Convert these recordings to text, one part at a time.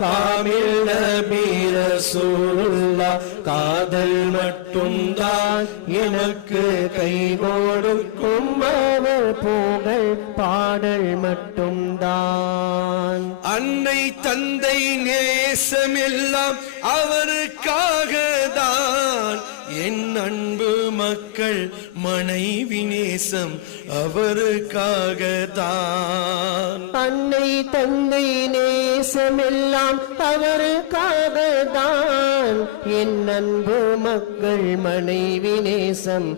காமில் நபி ரசூலுல்லாஹ் காதல் மட்டும்தான் எனக்கு கை கொடுக்கும் அவர் புகழ் பாடல் மட்டும்தான் அன்னை தந்தை நேசமெல்லாம் அவருக்காக தான் என் அன்பு மக்கள் மனைவி நேசம் அவருக்காக தான் அன்னை தந்தை நேசமெல்லாம் அவருக்காக தான் என் அன்பு மக்கள் மனைவி நேசம்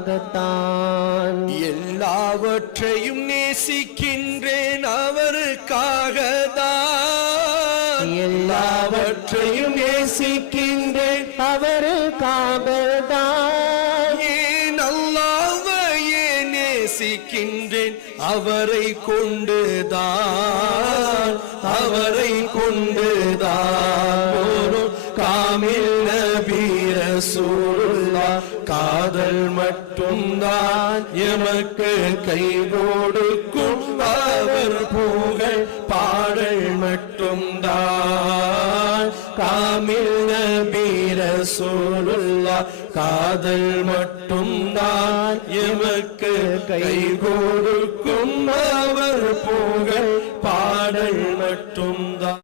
அவருக்காகத்தான் எல்லாவற்றையும் நேசிக்கின்றேன் அவருக்காக தான் எல்லாவற்றையும் நேசிக்கின்றேன் அவருக்காகத்தான் ஏன் அல்லாஹ்வையே நேசிக்கின்றேன் அவரை கொண்டுதான் ஒரு காமில் நபி ரசூலுல்லாஹ் காதல் மட்டும்தான் எமக்கு கை கொடுக்கும் அவர் புகழ் பாடல் மட்டும்தான் காமில் நபி ரசூலுல்லாஹ் காதல் மட்டும்தான் எமக்கு கை கொடுக்கும்